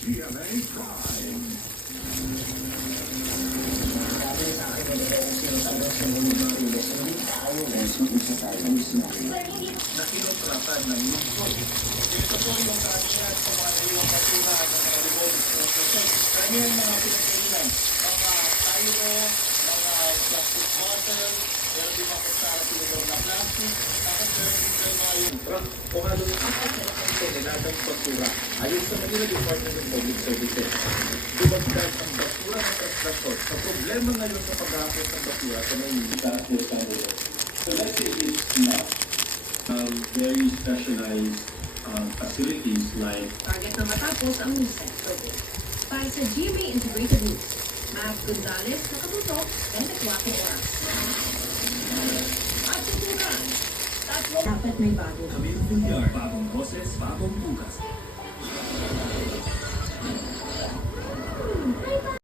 GMA Prime. Na kinontratan ng lungsod. Ito po yung karamihan sa mga naiwang basura ng mga remote processor. Karamihan mga pinagkainan, mga tayo, mga plastic bottle, meron din mga kutsara tinidor na plastic, tapos meron din kayo mga yung truck o halos apat na konteneradang basura. Ayon sa Manila Department of Public Services, dumagdag ang basura ng transport sa problema ngayon sa paghahapon ng basura sa Maynila. So let's say it's not very specialized facilities like Target na matapos ang Newsnet program. Para sa GMA Integrated News, Matt Gonzalez, nakatutok, 24 oras. At tutukan, dapat may bago. Camille Villar, bagong boses, bagong bukas.